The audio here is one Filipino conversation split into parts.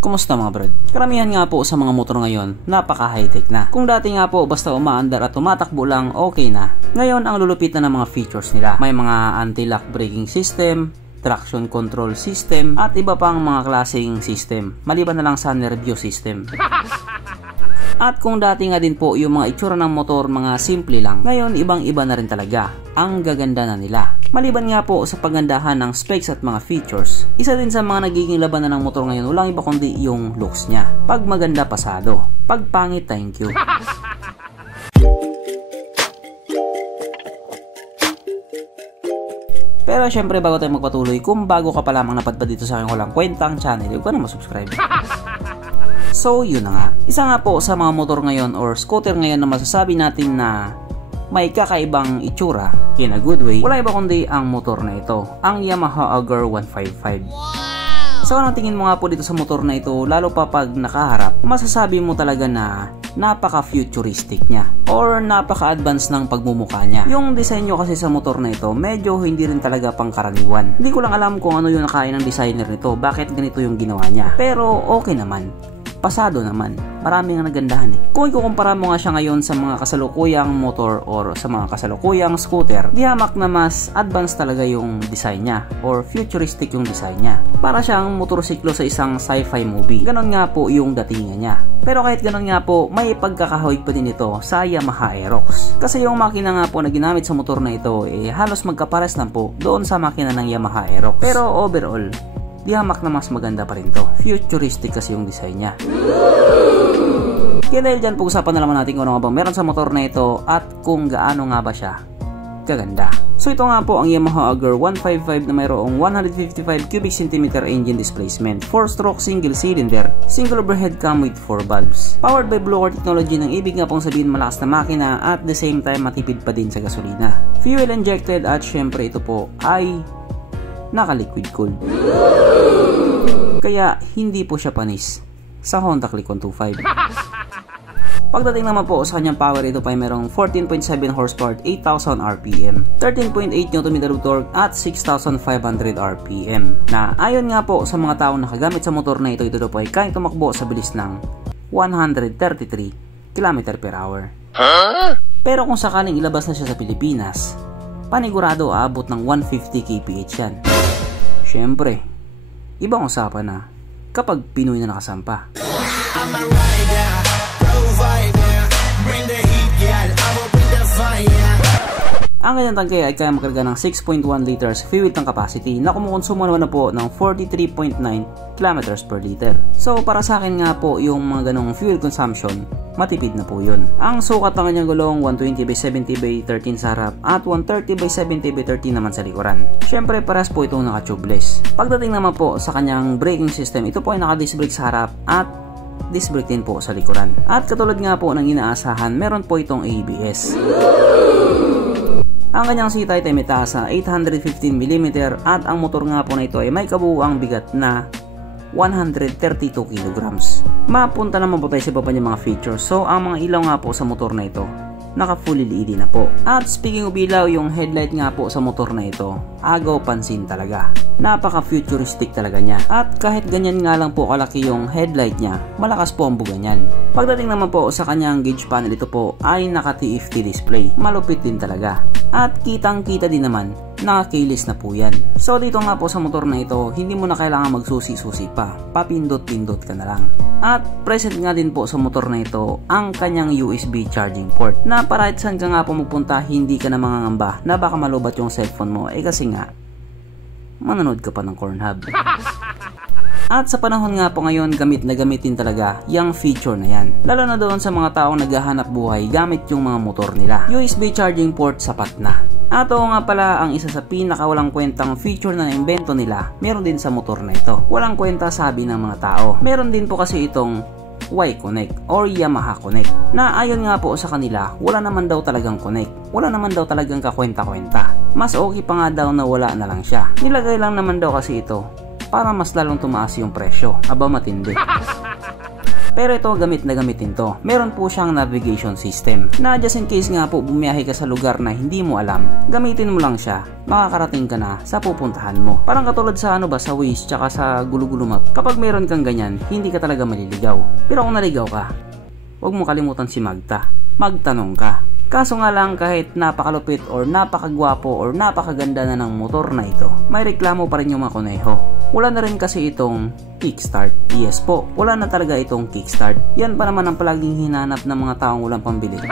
Kumusta mga brad? Karamihan nga po sa mga motor ngayon, napaka high-tech na. Kung dati nga po basta umaandar at tumatakbo lang, okay na. Ngayon ang lulupit na ng mga features nila. May mga anti-lock braking system, traction control system, at iba pang mga klaseng system. Maliban na lang sa nervyo system. At kung dati nga din po yung mga itsura ng motor mga simple lang, ngayon ibang-iba na rin talaga. Ang gaganda na nila. Maliban nga po sa pagandahan ng specs at mga features, isa din sa mga nagiging labanan ng motor ngayon walang iba kundi yung looks niya. Pag maganda, pasado. Pag pangit, thank you. Pero syempre bago tayo magpatuloy, kung bago ka pa lamang napadpad dito sa aking walang kwentang channel, huwag ka na masubscribe. So yun na nga, isa nga po sa mga motor ngayon or scooter ngayon na masasabi natin na may kakaibang itsura in a good way, wala iba kundi ang motor na ito, ang Yamaha Auger 155. So anong tingin mo nga po dito sa motor na ito, lalo pa pag nakaharap, masasabi mo talaga na napaka-futuristic niya or napaka-advanced ng pagmumukha niya. Yung disenyo kasi sa motor na ito, medyo hindi rin talaga pangkaraniwan. Hindi ko lang alam kung ano yung nakain ng designer nito, bakit ganito yung ginawa niya. Pero okay naman. Pasado naman. Marami nga nagandahan eh. Kung ikukumpara mo nga siya ngayon sa mga kasalukuyang motor or sa mga kasalukuyang scooter, di hamak na mas advanced talaga yung design niya or futuristic yung design niya. Para siyang motorsiklo sa isang sci-fi movie. Ganon nga po yung datingan niya. Pero kahit ganon nga po, may pagkakahawig pa din ito sa Yamaha Aerox. Kasi yung makina nga po na ginamit sa motor na ito halos magkapares lang po doon sa makina ng Yamaha Aerox. Pero overall, di hamak na mas maganda pa rin to. Futuristic kasi yung design niya. Kaya dahil dyan, pag-usapan na naman natin kung ano nga bang meron sa motor na ito at kung gaano nga ba siya kaganda. So ito nga po ang Yamaha Auger 155 na mayroong 155 cubic centimeter engine displacement, 4-stroke single cylinder, single overhead cam with 4 valves. Powered by blower technology ng ibig nga pong sabihin malakas na makina at the same time matipid pa din sa gasolina. Fuel injected at syempre ito po ay naka-liquid cooled. Kaya hindi po siya panis sa Honda Click 125. Pagdating naman po sa kanyang power, ito pa ay merong 14.7 horsepower at 8,000 RPM, 13.8 Nm of torque at 6,500 RPM. Na ayon nga po sa mga taong nakagamit sa motor na ito, ito po ay kayang tumakbo sa bilis ng 133 km/h. Pero kung sakaling ilabas na siya sa Pilipinas, panigurado aabot ng 150 kph yan. Syempre, ibang usapan na kapag Pinoy na nakasampa. Ang kanyang tangke ay kaya makarga ng 6.1 liters fuel tank capacity na kumukonsumo naman na po ng 43.9 kilometers per liter. So para sa akin nga po yung mga ganong fuel consumption, matipid na po yun. Ang sukat ng kanyang gulong 120/70/13 sa harap at 130/70/13 naman sa likuran. Syempre parehas po itong naka-tubeless. Pagdating naman po sa kanyang braking system, ito po ay naka-disc brake sa harap at disc brake din po sa likuran. At katulad nga po ng inaasahan, meron po itong ABS. Ang kanyang seat height ay may taas na 815mm at ang motor nga po na ito ay may kabuuang bigat na 132 kg. Mapunta naman po tayo sa iba pa niyang mga features. So ang mga ilaw nga po sa motor na ito, naka fully LED na po. At speaking of ilaw, yung headlight nga po sa motor na ito, agaw pansin talaga. Napaka futuristic talaga niya. At kahit ganyan nga lang po kalaki yung headlight niya, malakas po ang buga niyan. Pagdating naman po sa kanyang gauge panel, ito po ay naka TFT display. Malupit din talaga. At kitang kita din naman, naka-keyless na po yan. So dito nga po sa motor na ito, hindi mo na kailangan magsusi-susi pa. Papindot-pindot ka na lang. At present nga din po sa motor na ito ang kanyang USB charging port. Na para kahit saan ka nga po magpunta, hindi ka na mangangamba na baka malubat yung cellphone mo. Kasi nga, manonood ka pa ng Cornhub. At sa panahon nga po ngayon, gamit na gamitin talaga yung feature na yan. Lalo na doon sa mga taong naghahanap buhay gamit yung mga motor nila. USB charging port sapat na. At oo nga pala, ang isa sa pinakawalang kwentang feature na naimbento nila, meron din sa motor na ito. Walang kwenta sabi ng mga tao. Meron din po kasi itong Y-Connect or Yamaha Connect. Na ayon nga po sa kanila, wala naman daw talagang connect. Wala naman daw talagang kakwenta-kwenta. Mas okay pa nga daw na wala na lang siya. Nilagay lang naman daw kasi ito para mas lalong tumaas yung presyo. Aba matindi. Pero ito, gamit na gamit din to. Meron po siyang navigation system na just in case nga po bumiyahe ka sa lugar na hindi mo alam, gamitin mo lang siya, makakarating ka na sa pupuntahan mo. Parang katulad sa sa Waze tsaka sa Gulo-Gulo Map. Kapag meron kang ganyan, hindi ka talaga maliligaw. Pero kung naligaw ka, huwag mo kalimutan si Magta. Magtanong ka. Kaso nga lang, kahit napakalupit or napakagwapo or napakaganda na ng motor na ito, may reklamo pa rin yung mga kuneho. Wala na rin kasi itong kickstart. Yes po, wala na talaga itong kickstart. Yan pa naman ang palaging hinanap ng mga taong walang pambili.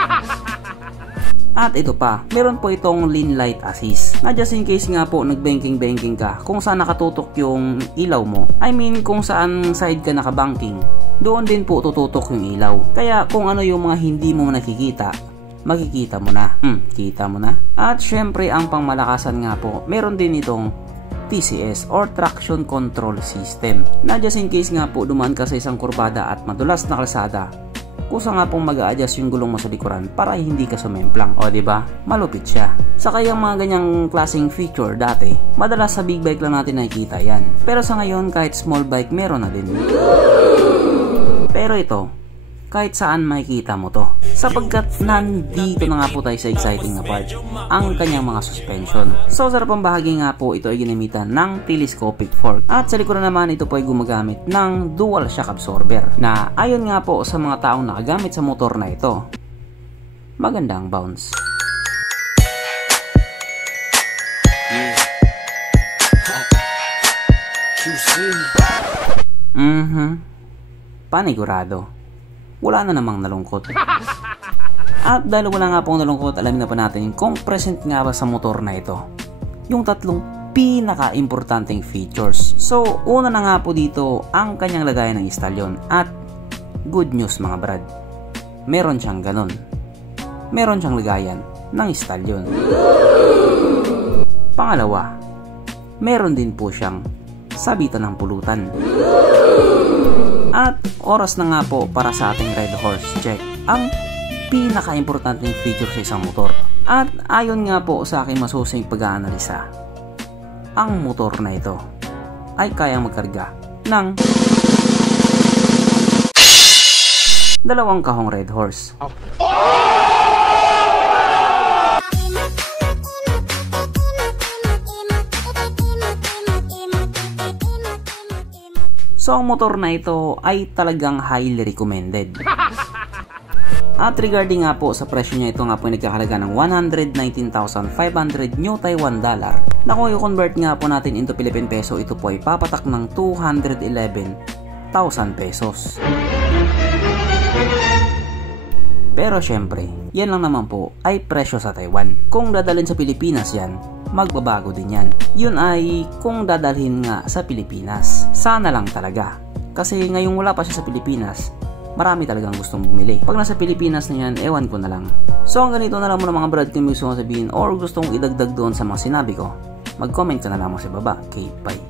At ito pa, meron po itong lean light assist na just in case nga po nagbanking-banking ka, kung saan nakatutok yung ilaw mo, I mean kung saan side ka nakabanking, doon din po tututok yung ilaw. Kaya kung ano yung mga hindi mo nakikita, makikita mo na. Kita mo na. At syempre ang pangmalakasan nga po, meron din itong TCS or Traction Control System na just in case nga po dumaan ka sa isang kurbada at madulas na kalsada, kusa nga pong mag-a-adjust yung gulong mo sa likuran para hindi ka sumemplang. O diba? Malupit siya. Saka yung mga ganyang klaseng feature dati, madalas sa big bike lang natin nakikita yan. Pero sa ngayon kahit small bike meron na din. Pero ito, kahit saan makikita mo to. Sapagkat nandito na nga po tayo sa exciting na part, ang kanyang mga suspension. So sa harapang bahagi nga po, ito ay ginamitan ng telescopic fork. At sa likuran naman, ito po ay gumagamit ng dual shock absorber na ayon nga po sa mga taong nakagamit sa motor na ito, magandang bounce. Panigurado. Wala na namang nalungkot. At dahil wala nga pong nalungkot, alamin na pa natin kung present nga ba sa motor na ito yung tatlong pinaka-importanting features. So, una na nga po dito ang kanyang lagayan ng istalyon. At good news mga brad, meron siyang ganun. Meron siyang lagayan ng istalyon. Pangalawa, meron din po siyang sabitan ng pulutan. At oras na nga po para sa ating Red Horse check, ang pinaka-importanting feature sa isang motor. At ayon nga po sa aking masusing pag-aanalisa, ang motor na ito ay kayang magkarga ng 2 kahong Red Horse. So ang motor na ito ay talagang highly recommended. At regarding nga po sa presyo niya, ito nga po nagkakalaga ng 119,500 New Taiwan dollar. Na kung i-convert nga po natin into Philippine peso, ito po ay papatak ng 211,000 pesos. Pero syempre, yan lang naman po ay presyo sa Taiwan. Kung dadalhin sa Pilipinas yan, magbabago din yan. Yun ay kung dadalhin nga sa Pilipinas. Sana lang talaga. Kasi ngayong wala pa siya sa Pilipinas, marami talagang gustong bumili. Pag nasa Pilipinas na yan, ewan ko na lang. So ang ganito na lang muna mga brad, kung gusto mong sabihin or gusto mong idagdag doon sa mga sinabi ko, mag-comment ka na lamang sa baba. Okay, bye.